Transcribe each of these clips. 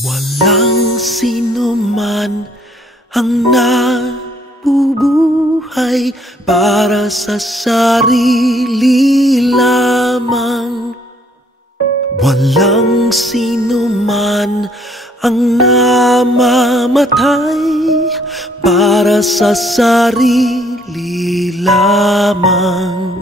Walang sino man ang nabubuhay para sa sarili lamang. Walang sino man ang namamatay para sa sarili lamang.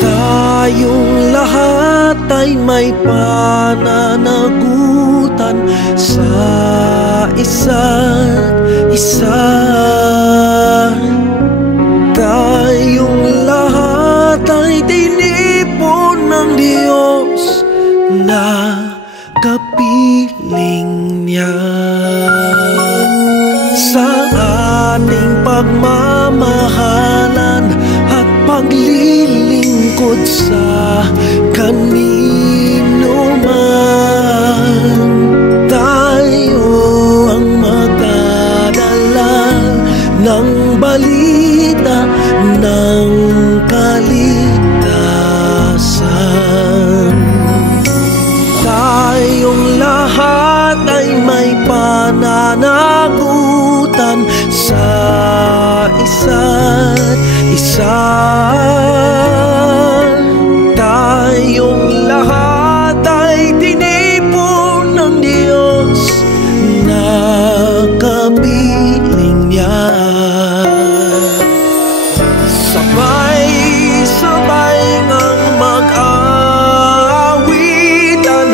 Tayong lahat ay may pananagutan sa isa't isa. Tayong lahat ay tinipon ng Diyos na kapiling niya. Sa ating pagmamahalan at paglilingkod sa kanino man, tayo ang magdadala ng balita ng kaligtasan. Tayong lahat ay may pananagutan sa isa't isa. Tayong lahat ay tinipon ng Diyos na kapiling niya. Sabay-sabay ngang mag-aawitan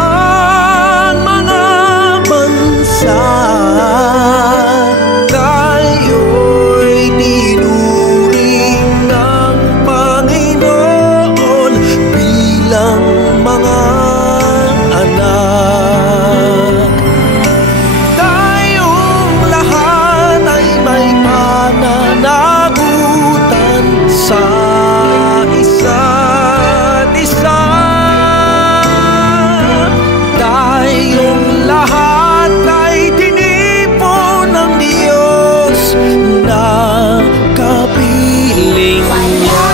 ang mga bansa. Tayo'y tinuring ng Panginoon bilang mga anak. Tayong lahat ay may pananagutan sa isa't isa. Tayong lahat ay tinipon ng Diyos na kapiling niya.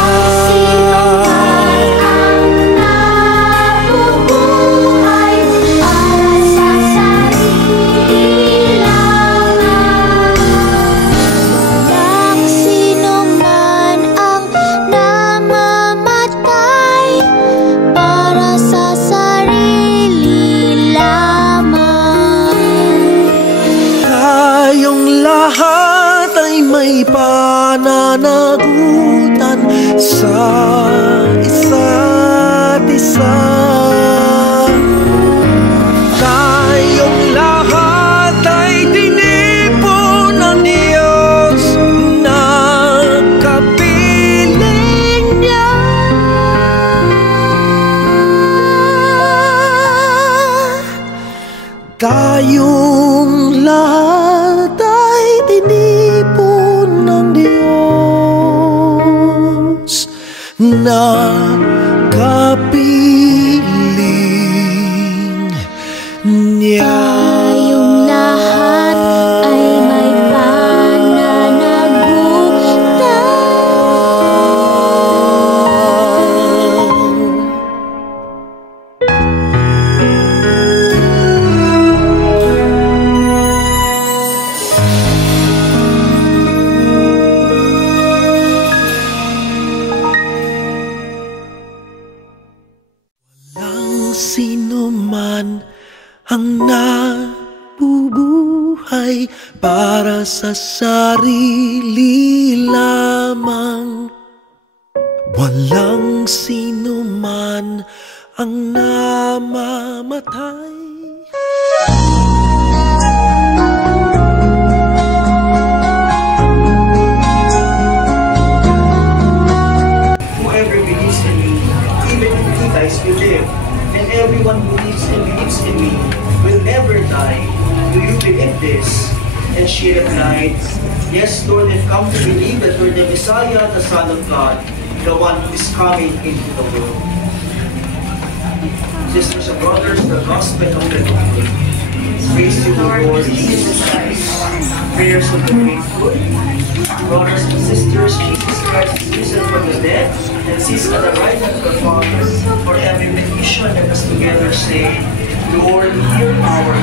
Lahat ay may pananagutan sa isa't isa. Tayong lahat ay tinipon ng Diyos na kapiling niya. Tayong lahat ay tinipon ng Diyos na kapiling niya. Tayong lahat ay may Sino man ang nabubuhay para sa sarili lamang. Walang sino man ang namamatay. Whoever believes in me, even if he dies, will live. And everyone who lives and believes in me will never die. Do you believe this? And she replied, Yes, Lord, I've come to believe that you're the Messiah, the Son of God, the one who is coming into the world. Sisters and brothers, the gospel of the Lord. Praise you, Lord Jesus Christ. Prayers of the faithful. Brothers and sisters, Jesus Christ is risen from the dead and sits at the right hand of the Father. For every petition, let us together say, Lord, hear our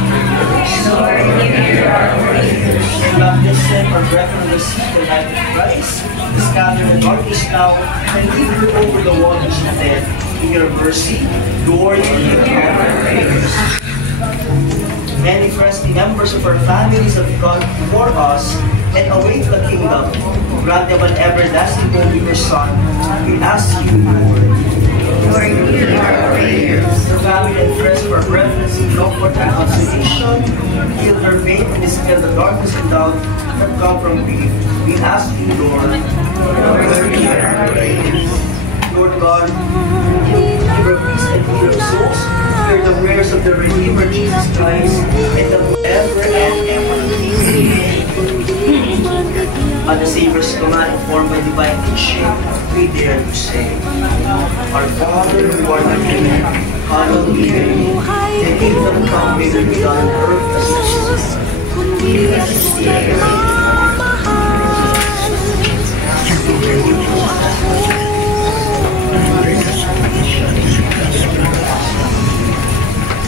prayers. And God, this send our brethren receive the light of Christ, scatter the darkness now, and lead her over the waters of death. In your mercy, Lord, hear our prayers. Many trusty members of our families have gone before us and await the kingdom. Grant them an everlasting home with your Son. We ask you, Lord. Lord, hear our prayers. The family and friends of our brethren seek comfort and consolation. Heal their faith and dispel the darkness and doubt that come from grief. We ask you, Lord. Lord, hear our prayers. Lord God, give our peace and heal our souls. Hear the prayers of the Redeemer Jesus Christ and the forever and ever. At the Savior's command, informed by divine teaching, we dare to say, Our Father, who art in heaven, hallowed be thy name. Thy kingdom come, may your will be done on earth as it is in heaven.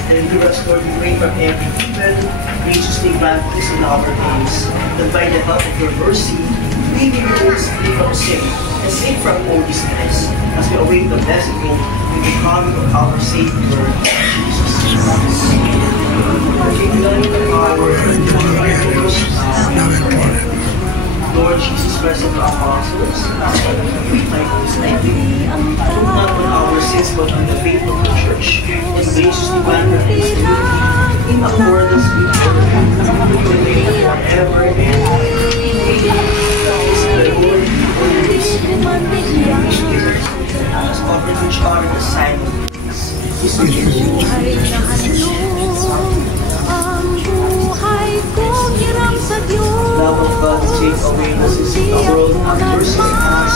Deliver us, Lord, we pray, from every evil. Graciously grant peace in our days, that by the help of your mercy, we may be always free from sin and safe from all distress, as we await the blessed hope in the coming of our Savior, Jesus Christ. Lord Jesus Christ of the apostles, we thank you, not on our sins but on the faith of the church, and graciously grant her peace in accordance with your will, forever and ever. The Lord has offered each other the sign of peace. Love of God, take away the sins of the world, have mercy on us.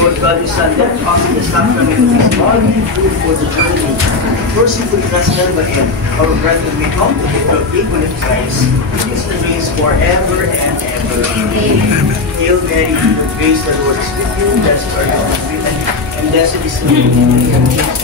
Lord God, you send that cost the sacrament of his body food for the journey. Mercifully transcend by him, our brethren may come to the equal of Christ, peace and reigns forever and ever. Amen. Hail Mary, full of grace, the Lord is with you, blessed are you among women, and blessed is the fruit of your womb, Jesus.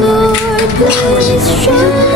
Lord, God is strong.